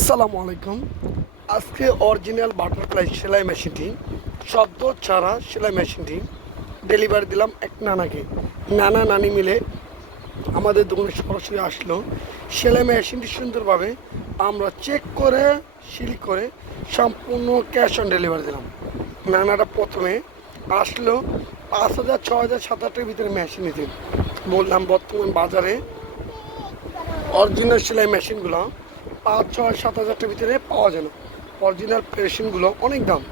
আসসালামু আলাইকুম। আজকে অরিজিনাল বাটারফ্লাই সেলাই মেশিনটি শব্দ ছাড়া সেলাই মেশিনটি ডেলিভারি দিলাম এক নানাকে। নানা নানি মিলে আমাদের দোকানে সরাসরি আসলো। সেলাই মেশিনটি সুন্দরভাবে আমরা চেক করে সিল করে সম্পূর্ণ ক্যাশ অন ডেলিভারি দিলাম। নানাটা প্রথমে আসলো পাঁচ হাজার, ছ হাজার, সাত হাজারের ভিতরে মেশিন নিতে। বললাম, বর্তমান বাজারে অরিজিনাল সেলাই মেশিনগুলো পাঁচ, ছয়, সাত হাজারটার ভিতরে পাওয়া যায় না অরিজিনাল মেশিনগুলো অনেক দাম।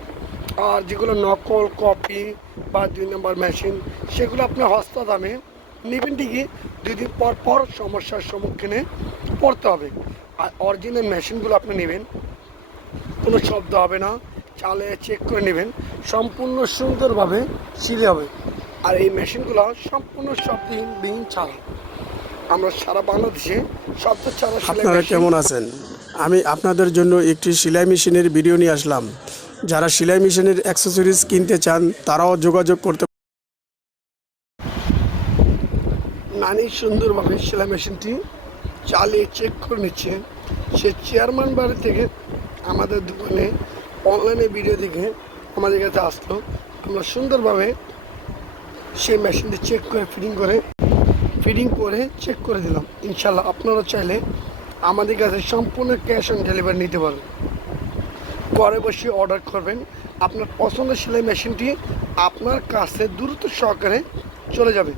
আর যেগুলো নকল কপি বা দুই নম্বর মেশিন সেগুলো আপনি হস্তা দামে নেবেন ঠিকই, দুই দিন পর পর সমস্যার সম্মুখীনে পড়তে হবে। আর অরিজিনাল মেশিনগুলো আপনি নেবেন, কোনো শব্দ হবে না, চালে চেক করে নেবেন, সম্পূর্ণ সুন্দরভাবে সিলে হবে। আর এই মেশিনগুলো সম্পূর্ণ শব্দহীন বিহীন ছাড়া। আমরা সারা বাংলাদেশে আপনারা কেমন আছেন? আমি আপনাদের জন্য একটি সেলাই মেশিনের ভিডিও নিয়ে আসলাম। যারা সেলাই মেশিনের অ্যাক্সেসরিজ কিনতে চান তারাও যোগাযোগ করতে নানি সুন্দরভাবে সেলাই মেশিনটি চালিয়ে চেক করে নিচ্ছে। সে চেয়ারম্যান বাড়ি থেকে আমাদের দোকানে অনলাইনে ভিডিও দেখে আমাদের কাছে আসলো। আমরা সুন্দরভাবে সেই মেশিনটি চেক করে ফিটিং করে ফিটিং করে চেক করে দিলাম। ইনশাল্লাহ আপনারা চাইলে আমাদের কাছে সম্পূর্ণ ক্যাশ অন ডেলিভারি নিতে পারবেন ঘরে বসে অর্ডার করবেন। আপনার পছন্দের সেলাই মেশিনটি আপনার কাছে দ্রুত সহকারে চলে যাবে।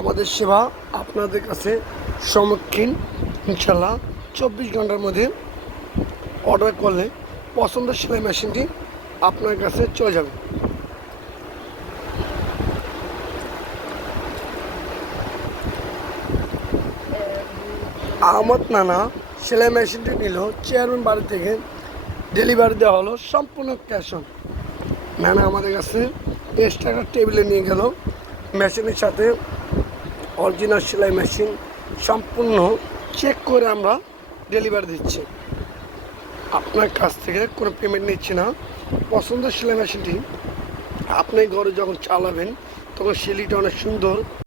আমাদের সেবা আপনাদের কাছে সম্মুখীন। ইনশাল্লাহ চব্বিশ ঘণ্টার মধ্যে অর্ডার করলে পছন্দের সেলাই মেশিনটি আপনার কাছে চলে যাবে। আহমদ নানা সেলাই মেশিনটি নিল চেয়ারম্যান বাড়ি থেকে ডেলিভারি দেওয়া হলো, সম্পূর্ণ ক্যাশ অন নানা আমাদের কাছে এক্সট্রা টেবিলে নিয়ে গেল। মেশিনের সাথে অরিজিনাল সেলাই মেশিন সম্পূর্ণ চেক করে আমরা ডেলিভারি দিচ্ছি। আপনার কাছ থেকে কোনো পেমেন্ট নিচ্ছি না। পছন্দের সেলাই মেশিনটি আপনি ঘরে যখন চালাবেন, তখন সেলিটা অনেক সুন্দর।